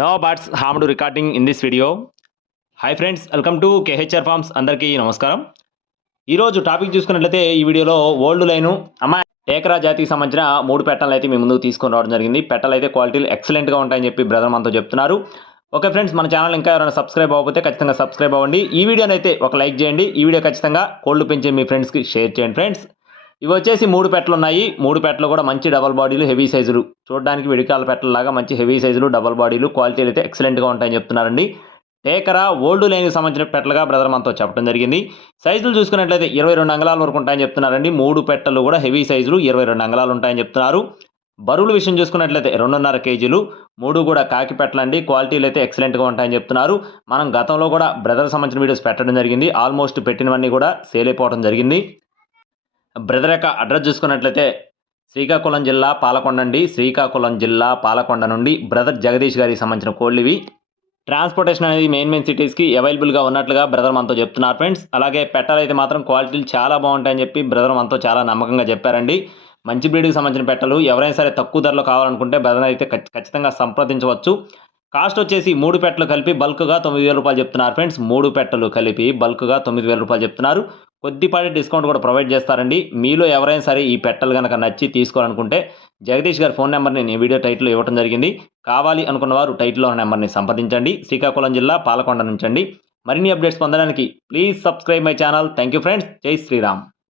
No buts hammed recording in this video hi friends welcome to KHR farms అందరికీ నమస్కారం. ఈరోజు topic చూసుకున్నట్లయితే ఈ వీడియోలో ఓల్డ్ లైను అమ్మాయి ఏకరా జాతికి సంబంధించిన మూడు పెట్టలు అయితే మీ ముందుకు తీసుకొని రావడం జరిగింది. పెట్టలు అయితే క్వాలిటీలు ఎక్సలెంట్గా ఉంటాయని చెప్పి బ్రదర్ మనతో చెప్తున్నారు. ఓకే ఫ్రెండ్స్ మన ఛానల్ ఇంకా ఎవరైనా సబ్స్క్రైబ్ అవ్వకపోతే ఖచ్చితంగా సబ్స్క్రైబ్ అవ్వండి. ఈ వీడియోనైతే అయితే ఒక లైక్ చేయండి. ఈ వీడియో ఖచ్చితంగా కోల్డ్ పెంచే మీ ఫ్రెండ్స్కి షేర్ చేయండి ఫ్రెండ్స్ ఇవి వచ్చేసి మూడు పెట్టలు ఉన్నాయి. మూడు పెట్టలు కూడా మంచి డబల్ బాడీలు హెవీ సైజులు చూడడానికి విడికాల పెట్టలలాగా మంచి హెవీ సైజులు డబల్ బాడీలు క్వాలిటీలు అయితే ఎక్సలెంట్గా ఉంటాయని చెప్తున్నారండి. టేకరా ఓల్డ్ లైన్కి సంబంధించిన పెట్టలుగా బ్రదర్ మనతో చెప్పడం జరిగింది. సైజులు చూసుకున్నట్లయితే ఇరవై రెండు అంగళాల వరకు ఉంటాయని చెప్తున్నారండి. మూడు పెట్టలు కూడా హెవీ సైజులు ఇరవై రెండు అంగళాలు ఉంటాయని చెప్తున్నారు. బరువుల విషయం చూసుకున్నట్లయితే రెండున్నర కేజీలు మూడు కూడా కాకి పెట్టలండి. క్వాలిటీలు అయితే ఎక్సలెంట్గా ఉంటాయని చెప్తున్నారు. మనం గతంలో కూడా బ్రదర్ సంబంధించిన వీడియోస్ పెట్టడం జరిగింది. ఆల్మోస్ట్ పెట్టినవన్నీ కూడా సేల్ అయిపోవడం జరిగింది. బ్రదర్ యొక్క అడ్రస్ చూసుకున్నట్లయితే శ్రీకాకుళం జిల్లా పాలకొండ అండి శ్రీకాకుళం జిల్లా పాలకొండ నుండి బ్రదర్ జగదీష్ గారికి సంబంధించిన కోళ్ళు ఇవి. ట్రాన్స్పోర్టేషన్ అనేది మెయిన్ మెయిన్ సిటీస్కి అవైలబుల్గా ఉన్నట్లుగా బ్రదర్ మనతో చెప్తున్నారు ఫ్రెండ్స్. అలాగే పెట్టలు అయితే మాత్రం క్వాలిటీలు చాలా బాగుంటాయని చెప్పి బ్రదర్ మనతో చాలా నమ్మకంగా చెప్పారండి. మంచి బ్రీడ్కి సంబంధించిన పెట్టలు ఎవరైనా సరే తక్కువ ధరలో కావాలనుకుంటే బ్రదర్ అయితే ఖచ్చితంగా సంప్రదించవచ్చు. కాస్ట్ వచ్చేసి మూడు పెట్టలు కలిపి బల్క్గా తొమ్మిది వేల రూపాయలు చెప్తున్నారు ఫ్రెండ్స్. మూడు పెట్టలు కలిపి బల్క్గా తొమ్మిది వేల రూపాయలు చెప్తున్నారు. కొద్దిపాటి డిస్కౌంట్ కూడా ప్రొవైడ్ చేస్తారండి. మీలో ఎవరైనా సరే ఈ పెట్టలు కనుక నచ్చి తీసుకోవాలనుకుంటే జగదీష్ గారి ఫోన్ నెంబర్ని నేను వీడియో టైటిల్లో ఇవ్వడం జరిగింది. కావాలి అనుకున్న వారు టైటిల్లో నెంబర్ని సంప్రదించండి. శ్రీకాకుళం జిల్లా పాలకొండ నుంచండి. మరిన్ని అప్డేట్స్ పొందడానికి please subscribe my channel. Thank you friends. జై శ్రీరామ్.